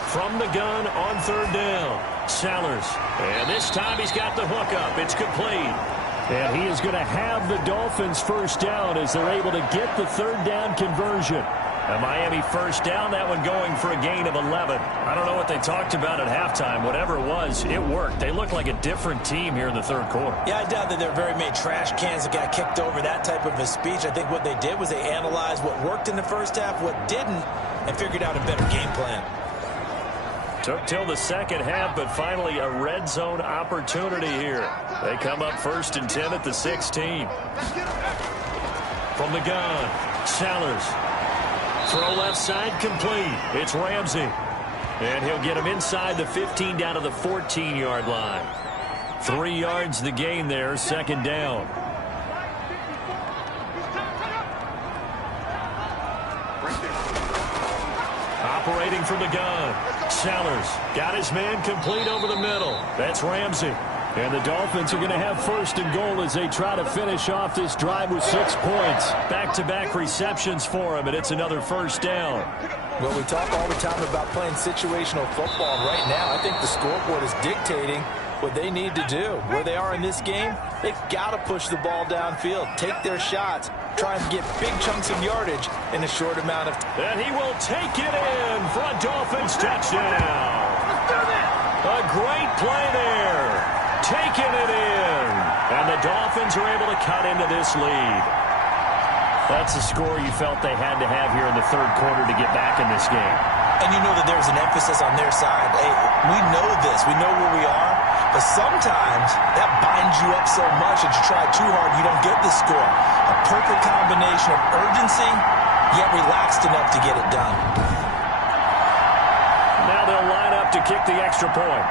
From the gun on 3rd down, Sellers. And this time he's got the hook up. It's complete. And he is going to have the Dolphins 1st down as they're able to get the 3rd down conversion. A Miami 1st down, that one going for a gain of 11. I don't know what they talked about at halftime. Whatever it was, it worked. They look like a different team here in the 3rd quarter. Yeah, I doubt that there are very many trash cans that got kicked over, that type of a speech. I think what they did was they analyzed what worked in the first half, what didn't, and figured out a better game plan. Took till the 2nd half, but finally a red zone opportunity here. They come up 1st and 10 at the 16. From the gun, Sellers. Throw left side complete. It's Ramsey. And he'll get him inside the 15 down to the 14-yard line. 3 yards the gain there, 2nd down. Operating from the gun, Sellers got his man complete over the middle. That's Ramsey. And the Dolphins are going to have 1st and goal as they try to finish off this drive with 6 points. Back-to-back receptions for him, and it's another 1st down. Well, we talk all the time about playing situational football. And right now, I think the scoreboard is dictating what they need to do. Where they are in this game, they've got to push the ball downfield, take their shots, try and get big chunks of yardage in a short amount of time. And he will take it in for a Dolphins touchdown. A great play there. Taking it in. And the Dolphins are able to cut into this lead. That's a score you felt they had to have here in the 3rd quarter to get back in this game. And you know that there's an emphasis on their side. Hey, we know this. We know where we are. But sometimes that binds you up so much that you try too hard, you don't get the score. A perfect combination of urgency, yet relaxed enough to get it done. Now they'll line up to kick the extra point.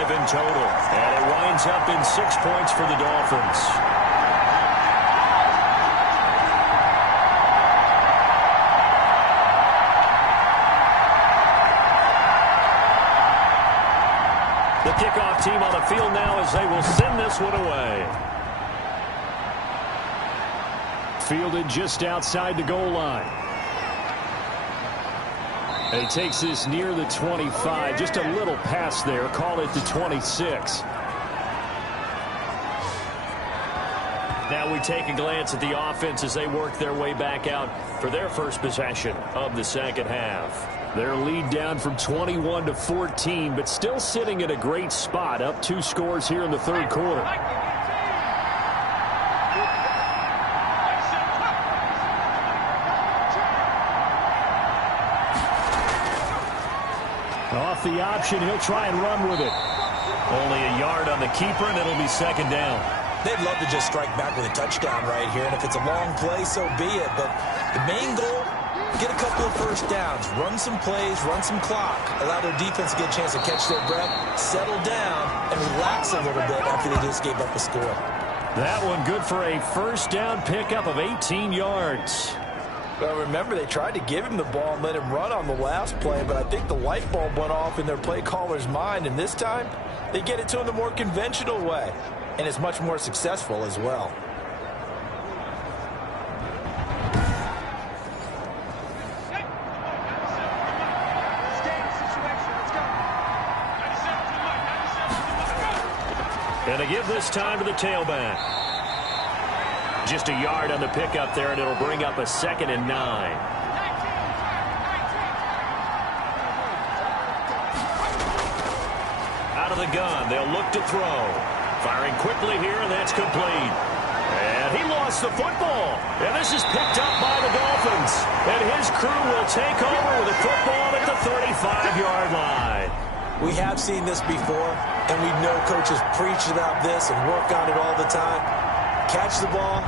In total, and it winds up in 6 points for the Dolphins. The kickoff team on the field now as they will send this one away. Fielded just outside the goal line. And he takes this near the 25, just a little past there, call it the 26. Now we take a glance at the offense as they work their way back out for their first possession of the 2nd half. Their lead down from 21 to 14, but still sitting at a great spot, up 2 scores here in the 3rd quarter. Off the option, he'll try and run with it. Only a yard on the keeper, and it'll be 2nd down. They'd love to just strike back with a touchdown right here, and if it's a long play, so be it. But the main goal, get a couple of 1st downs, run some plays, run some clock, allow their defense to get a chance to catch their breath, settle down, and relax a little bit after they just gave up a score. That one good for a 1st down pickup of 18 yards. Well, remember, they tried to give him the ball and let him run on the last play, but I think the light bulb went off in their play caller's mind, and this time they get it to him the more conventional way, and it's much more successful as well. And they give this time to the tailback. Just a yard on the pickup there, and it'll bring up a 2nd and 9. the gun. They'll look to throw. Firing quickly here, and that's complete. And he lost the football. And this is picked up by the Dolphins. And his crew will take over with a football at the 35-yard line. We have seen this before, and we know coaches preach about this and work on it all the time. Catch the ball.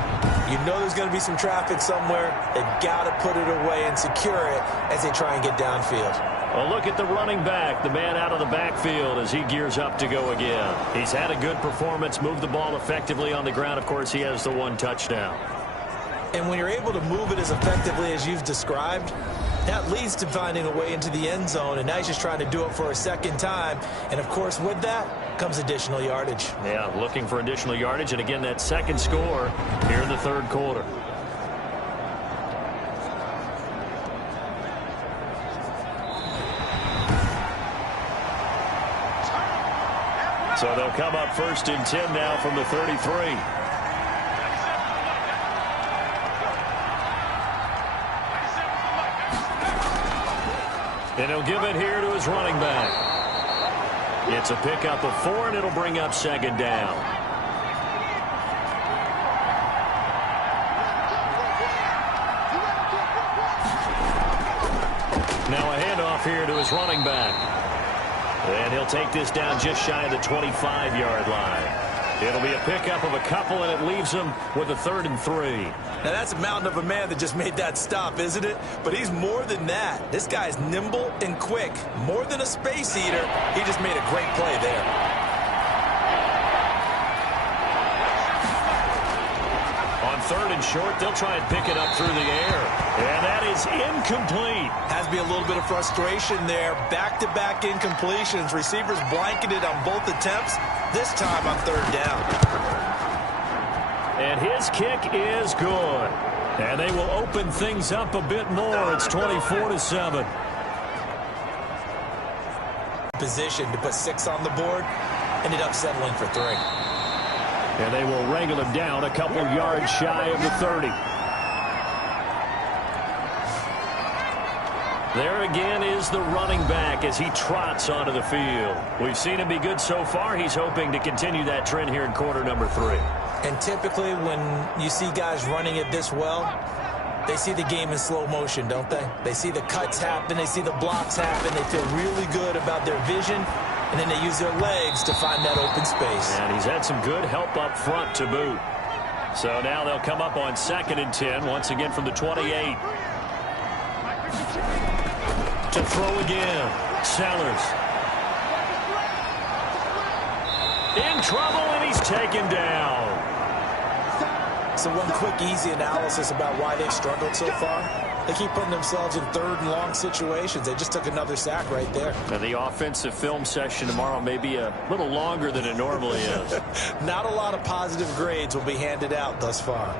You know there's going to be some traffic somewhere. They've got to put it away and secure it as they try and get downfield. Well, look at the running back, the man out of the backfield as he gears up to go again. He's had a good performance, moved the ball effectively on the ground. Of course, he has the one touchdown. And when you're able to move it as effectively as you've described, that leads to finding a way into the end zone, and now he's just trying to do it for a second time. And, of course, with that comes additional yardage. Yeah, looking for additional yardage, and again, that second score here in the third quarter. So they'll come up 1st and 10 now from the 33. And he'll give it here to his running back. It's a pickup of 4, and it'll bring up 2nd down. Now a handoff here to his running back. And he'll take this down just shy of the 25-yard line. It'll be a pickup of a couple, and it leaves him with a 3rd and 3. Now, that's a mountain of a man that just made that stop, isn't it? But he's more than that. This guy's nimble and quick. More than a space eater, he just made a great play there. On 3rd and short, they'll try and pick it up through the air. And that is incomplete. Has to be a little bit of frustration there. Back-to-back incompletions. Receivers blanketed on both attempts. This time on 3rd down. And his kick is good. And they will open things up a bit more. It's 24-7. Position to put 6 on the board. Ended up settling for 3. And they will wrangle him down a couple yards shy of the 30. There again is the running back as he trots onto the field. We've seen him be good so far. He's hoping to continue that trend here in quarter number 3. And typically when you see guys running it this well, they see the game in slow motion, don't they? They see the cuts happen. They see the blocks happen. They feel really good about their vision. And then they use their legs to find that open space. And he's had some good help up front to boot. So now they'll come up on 2nd and 10, once again from the 28. To throw again. Sellers. In trouble, and he's taken down. So one quick, easy analysis about why they've struggled so far. They keep putting themselves in 3rd and long situations. They just took another sack right there. And the offensive film session tomorrow may be a little longer than it normally is. Not a lot of positive grades will be handed out thus far.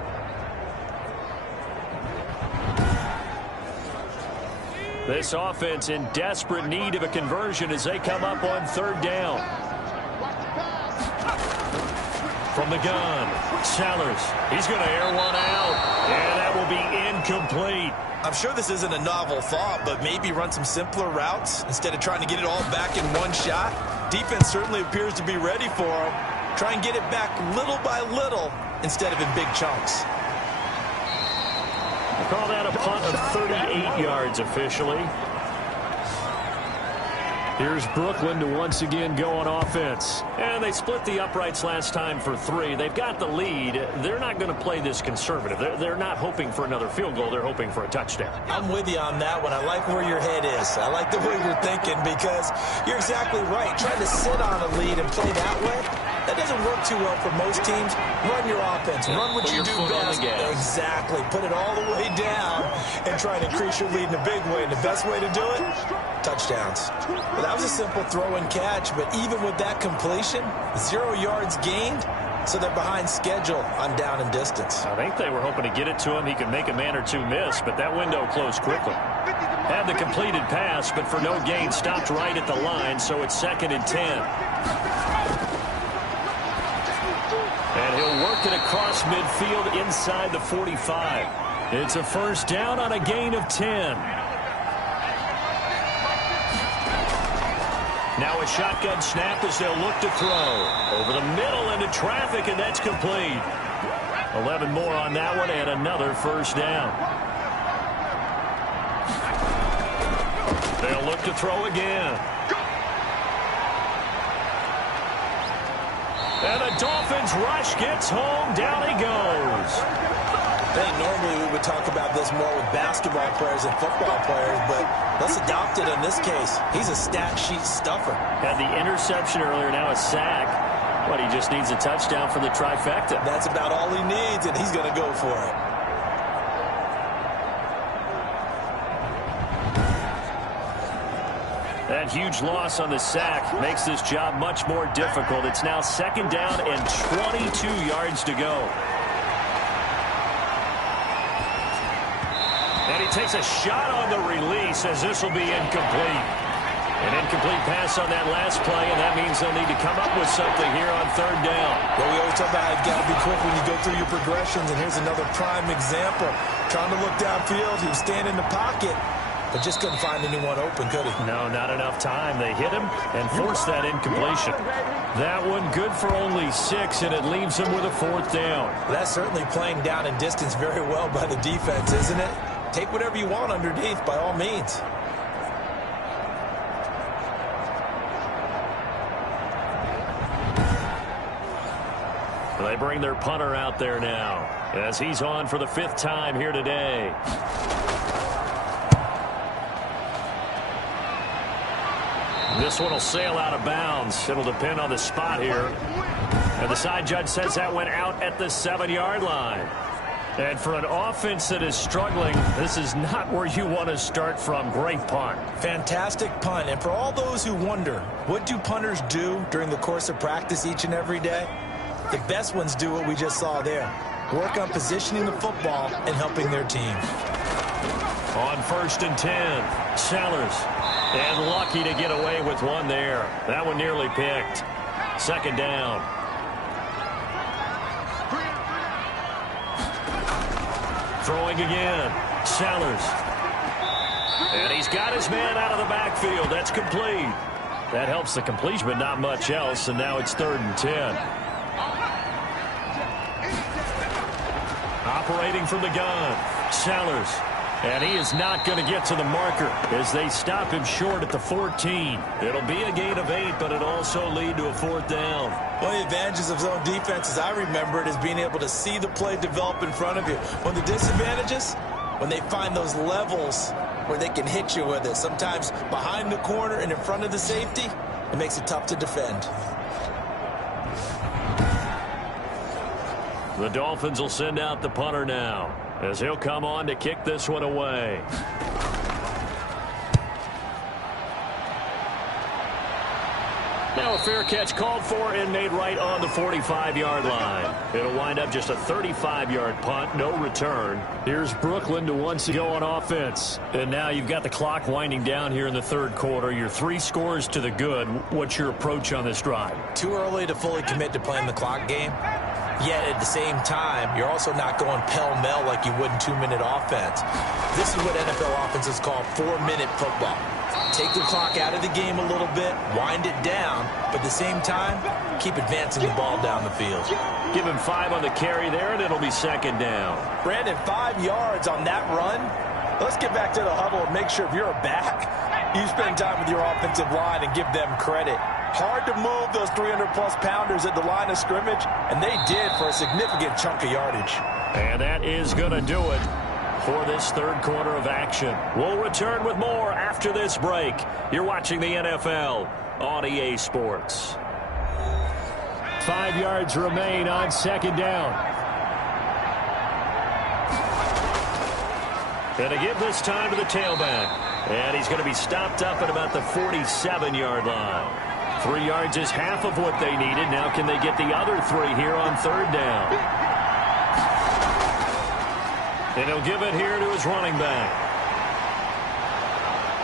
This offense in desperate need of a conversion as they come up on 3rd down. From the gun, Sellers. He's going to air one out, and that will be incomplete. I'm sure this isn't a novel thought, but maybe run some simpler routes instead of trying to get it all back in one shot. Defense certainly appears to be ready for him. Try and get it back little by little instead of in big chunks. We'll call that a punt of 38 yards officially. Here's Brooklyn to once again go on offense. And they split the uprights last time for 3. They've got the lead. They're not going to play this conservative. They're not hoping for another field goal. They're hoping for a touchdown. I'm with you on that one. I like where your head is. I like the way you're thinking because you're exactly right. Trying to sit on a lead and play that way, that doesn't work too well for most teams. Run your offense. Run what you do best. Exactly. Put it all the way down and try and increase your lead in a big way. And the best way to do it? Touchdowns. Well, that was a simple throw and catch, but even with that completion, 0 yards gained, so they're behind schedule on down and distance. I think they were hoping to get it to him. He could make a man or two miss, but that window closed quickly. Had the completed pass, but for no gain, stopped right at the line, so it's 2nd and 10. And he'll work it across midfield inside the 45. It's a 1st down on a gain of 10. Now a shotgun snap as they'll look to throw. Over the middle into traffic, and that's complete. 11 more on that one, and another first down. They'll look to throw again. And the Dolphins rush gets home. Down he goes. I think normally we would talk about this more with basketball players and football players, but let's adopt it in this case. He's a stat sheet stuffer. Had the interception earlier, now a sack. But he just needs a touchdown for the trifecta. That's about all he needs, and he's going to go for it. That huge loss on the sack makes this job much more difficult. It's now 2nd down and 22 yards to go. And he takes a shot on the release as this will be incomplete. An incomplete pass on that last play, and that means they'll need to come up with something here on 3rd down. Well, we always talk about how you've got to be quick when you go through your progressions, and here's another prime example. Trying to look downfield, he was standing in the pocket, but just couldn't find anyone open, could he? No, not enough time. They hit him and forced that incompletion. That one good for only 6, and it leaves him with a 4th down. Well, that's certainly playing down and distance very well by the defense, isn't it? Take whatever you want underneath, by all means. They bring their punter out there now as he's on for the 5th time here today. This one will sail out of bounds. It'll depend on the spot here. And the side judge says that went out at the 7-yard line. And for an offense that is struggling, this is not where you want to start from. Great punt. Fantastic punt. And for all those who wonder, what do punters do during the course of practice each and every day? The best ones do what we just saw there. Work on positioning the football and helping their team. On 1st and 10, Sellers. And lucky to get away with one there. That one nearly picked. 2nd down. Throwing again. Sellers. And he's got his man out of the backfield. That's complete. That helps the completion, but not much else. And now it's 3rd and 10. Operating from the gun. Sellers. And he is not going to get to the marker as they stop him short at the 14. It'll be a gain of 8, but it'll also lead to a 4th down. One of the advantages of zone defense, as I remember it, is being able to see the play develop in front of you. One of the disadvantages, when they find those levels where they can hit you with it, sometimes behind the corner and in front of the safety, it makes it tough to defend. The Dolphins will send out the punter now as he'll come on to kick this one away. Now a fair catch called for and made right on the 45-yard line. It'll wind up just a 35-yard punt, no return. Here's Brooklyn to once go on offense. And now you've got the clock winding down here in the 3rd quarter. You're 3 scores to the good. What's your approach on this drive? Too early to fully commit to playing the clock game. Yet at the same time, you're also not going pell-mell like you would in 2-minute offense. This is what NFL offenses call 4-minute football. Take the clock out of the game a little bit, wind it down, but at the same time, keep advancing the ball down the field. Give him 5 on the carry there, and it'll be 2nd down. Brandon, 5 yards on that run. Let's get back to the huddle and make sure if you're a back, you spend time with your offensive line and give them credit. Hard to move those 300-plus pounders at the line of scrimmage, and they did for a significant chunk of yardage. And that is going to do it for this 3rd quarter of action. We'll return with more after this break. You're watching the NFL on EA Sports. 5 yards remain on 2nd down. And to give this time to the tailback. And he's going to be stopped up at about the 47-yard line. 3 yards is half of what they needed. Now can they get the other 3 here on 3rd down? And he'll give it here to his running back.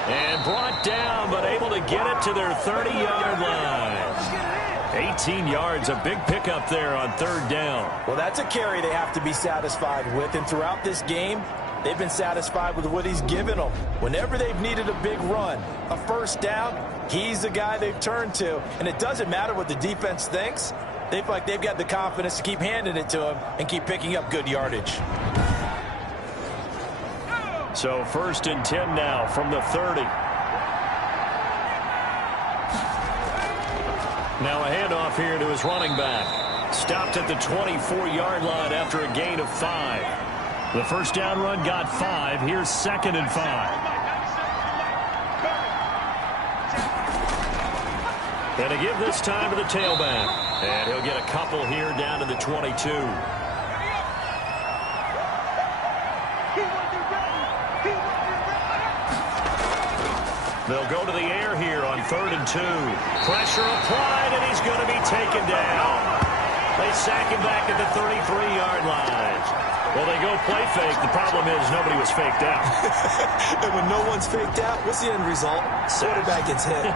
And brought down, but able to get it to their 30-yard line. 18 yards, a big pickup there on 3rd down. Well, that's a carry they have to be satisfied with. And throughout this game, They've been satisfied with what he's given them. Whenever they've needed a big run, a first down, he's the guy they've turned to. And it doesn't matter what the defense thinks. They feel like they've got the confidence to keep handing it to him and keep picking up good yardage. So 1st and 10 now from the 30. Now a handoff here to his running back. Stopped at the 24-yard line after a gain of 5. The first down run got 5. Here's 2nd and 5. And to give this time to the tailback. And he'll get a couple here down to the 22. They'll go to the air here on 3rd and 2. Pressure applied, and he's going to be taken down. They sack him back at the 33-yard line. Well, they go play fake. The problem is nobody was faked out. And when no one's faked out, what's the end result? Quarterback gets hit.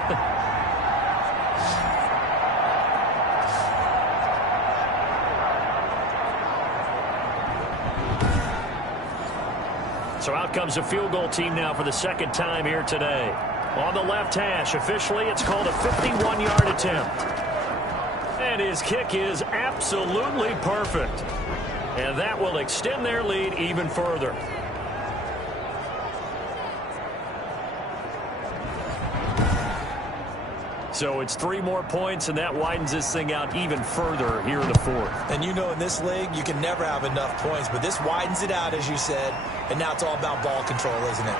So out comes a field goal team now for the 2nd time here today. On the left hash, officially, it's called a 51-yard attempt. And his kick is absolutely perfect. And that will extend their lead even further. So it's 3 more points, and that widens this thing out even further here in the 4th. And you know, in this league, you can never have enough points, but this widens it out, as you said, and now it's all about ball control, isn't it?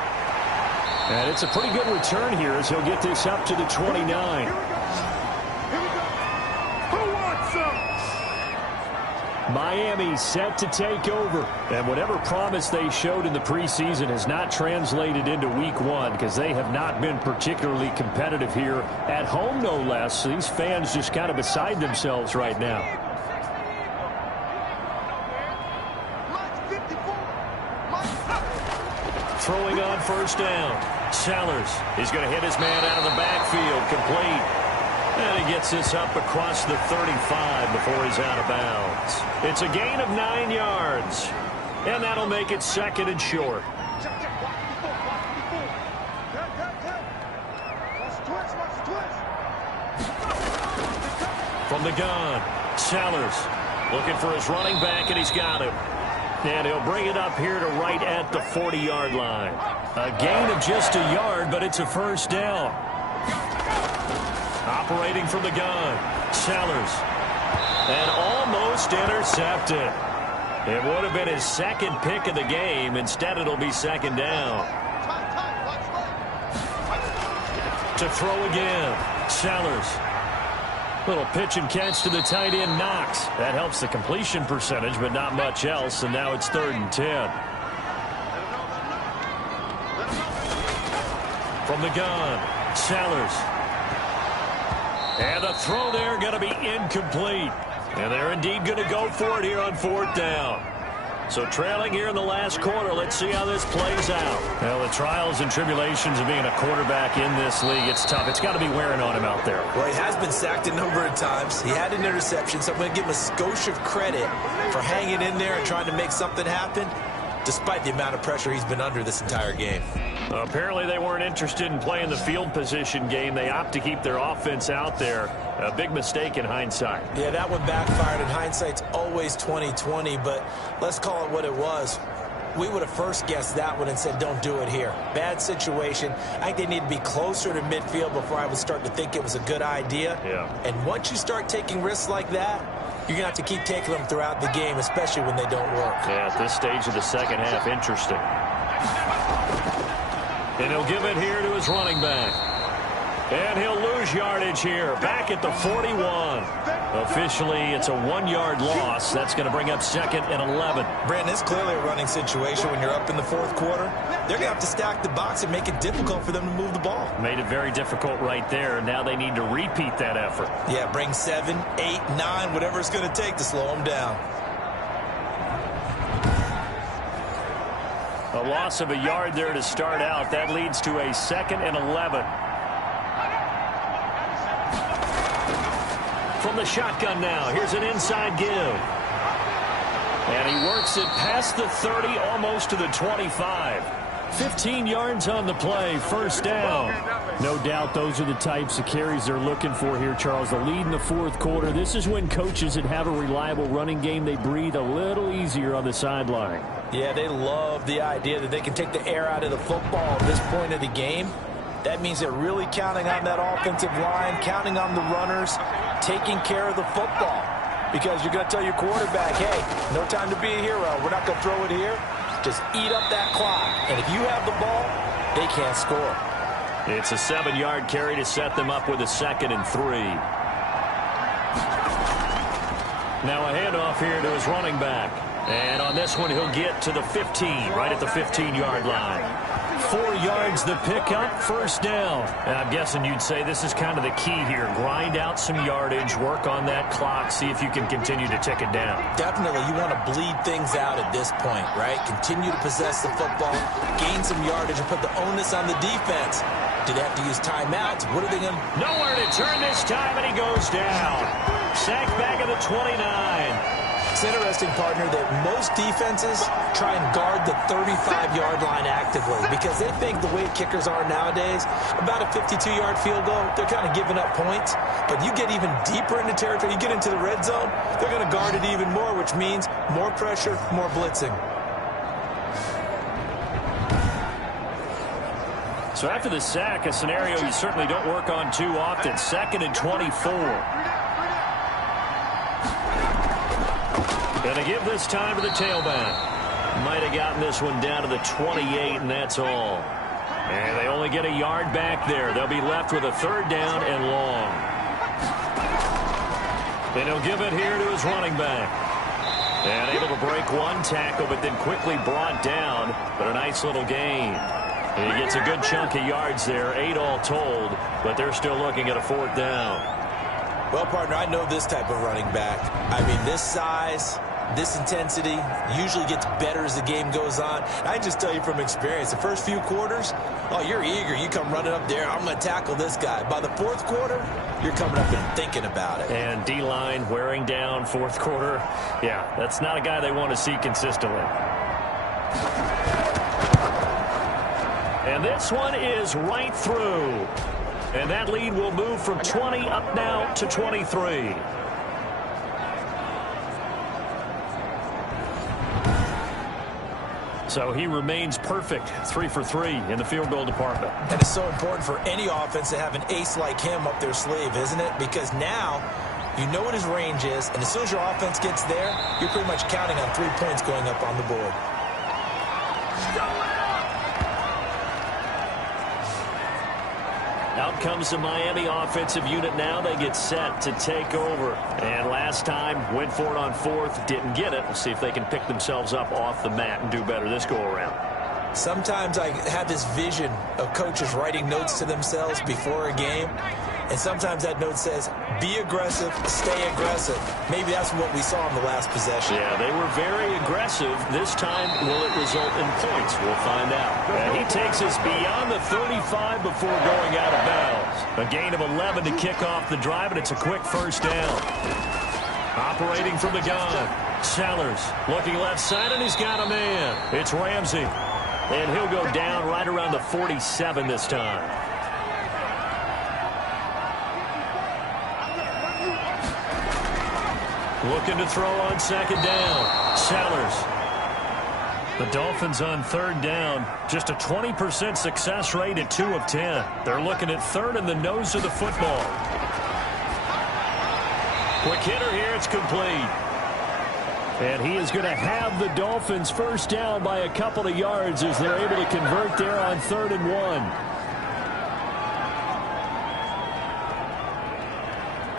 And it's a pretty good return here as he'll get this up to the 29. Miami set to take over. And whatever promise they showed in the preseason has not translated into week 1 because they have not been particularly competitive here at home, no less. So these fans just kind of beside themselves right now. Throwing on 1st down. Sellers is going to hit his man out of the backfield, complete. And he gets this up across the 35 before he's out of bounds. It's a gain of 9 yards. And that'll make it 2nd and short. From the gun, Sellers looking for his running back, and he's got him. And he'll bring it up here to right at the 40-yard line. A gain of just a yard, but it's a 1st down. Operating from the gun, Sellers. And almost intercepted. It would have been his 2nd pick of the game. Instead, it'll be 2nd down. To throw again, Sellers. Little pitch and catch to the tight end, Knox. That helps the completion percentage, but not much else. And now it's 3rd and 10. From the gun, Sellers. And the throw there going to be incomplete. And they're indeed going to go for it here on 4th down. So trailing here in the last quarter, let's see how this plays out. Well, the trials and tribulations of being a quarterback in this league, it's tough. It's got to be wearing on him out there. Well, he has been sacked a number of times. He had an interception, so I'm going to give him a skosh of credit for hanging in there and trying to make something happen, despite the amount of pressure he's been under this entire game. Apparently they weren't interested in playing the field position game. They opt to keep their offense out there. A big mistake in hindsight. Yeah, that one backfired, and hindsight's always 20/20, but let's call it what it was. We would have first guessed that one and said, don't do it here. Bad situation. I think they need to be closer to midfield before I would start to think it was a good idea. Yeah. And once you start taking risks like that, you're going to have to keep taking them throughout the game, especially when they don't work. Yeah, at this stage of the 2nd half, interesting. And he'll give it here to his running back. And he'll lose yardage here, back at the 41. Officially, it's a 1-yard loss. That's going to bring up 2nd and 11. Brandon, it's clearly a running situation when you're up in the 4th quarter. They're going to have to stack the box and make it difficult for them to move the ball. Made it very difficult right there. Now they need to repeat that effort. Yeah, bring 7, 8, 9, whatever it's going to take to slow them down. A loss of a yard there to start out. That leads to a 2nd and 11. From the shotgun now, here's an inside give. And he works it past the 30, almost to the 25. 15 yards on the play, first down. No doubt those are the types of carries they're looking for here, Charles. The lead in the fourth quarter. This is when coaches that have a reliable running game, they breathe a little easier on the sideline. Yeah, they love the idea that they can take the air out of the football at this point of the game. That means they're really counting on that offensive line, counting on the runners, taking care of the football. Because you're going to tell your quarterback, hey, no time to be a hero. We're not going to throw it here. Just eat up that clock. And if you have the ball, they can't score. It's a 7-yard carry to set them up with a 2nd and 3. Now a handoff here to his running back. And on this one, he'll get to the 15, right at the 15-yard line. 4 yards the pickup, first down. And I'm guessing you'd say this is kind of the key here. Grind out some yardage, work on that clock, see if you can continue to tick it down. Definitely, you want to bleed things out at this point, right? Continue to possess the football, gain some yardage, and put the onus on the defense. Do they have to use timeouts? What are they going to... Nowhere to turn this time, and he goes down. Sacked back at the 29. It's interesting, partner, that most defenses try and guard the 35-yard line actively because they think the way kickers are nowadays, about a 52-yard field goal, they're kind of giving up points. But you get even deeper into territory, you get into the red zone, they're going to guard it even more, which means more pressure, more blitzing. So after the sack, a scenario you certainly don't work on too often. 2nd and 24. Going to give this time to the tailback. Might have gotten this one down to the 28, and that's all. And they only get a yard back there. They'll be left with a 3rd down and long. And he'll give it here to his running back. And able to break one tackle, but then quickly brought down. But a nice little gain. And he gets a good chunk of yards there, 8 all told, but they're still looking at a 4th down. Well, partner, I know this type of running back. I mean, this size, this intensity usually gets better as the game goes on. I just tell you from experience, the first few quarters, oh, you're eager. You come running up there, I'm going to tackle this guy. By the 4th quarter, you're coming up and thinking about it. And D-line wearing down 4th quarter. Yeah, that's not a guy they want to see consistently. And this one is right through. And that lead will move from 20 up now to 23. So he remains perfect, 3 for 3 in the field goal department. And it's so important for any offense to have an ace like him up their sleeve, isn't it? Because now you know what his range is, and as soon as your offense gets there, you're pretty much counting on 3 points going up on the board. Out comes the Miami offensive unit now. They get set to take over. And last time, went for it on 4th, didn't get it. We'll see if they can pick themselves up off the mat and do better this go-around. Sometimes I have this vision of coaches writing notes to themselves before a game. And sometimes that note says, be aggressive, stay aggressive. Maybe that's what we saw in the last possession. Yeah, they were very aggressive. This time, will it result in points? We'll find out. And he takes us beyond the 35 before going out of bounds. A gain of 11 to kick off the drive, and it's a quick first down. Operating from the gun. Sellers looking left side, and he's got a man. It's Ramsey. And he'll go down right around the 47 this time. Looking to throw on 2nd down. Sellers. The Dolphins on 3rd down. Just a 20% success rate at 2 of 10. They're looking at 3rd in the nose of the football. Quick hitter here. It's complete. And he is going to have the Dolphins first down by a couple of yards as they're able to convert there on 3rd and 1.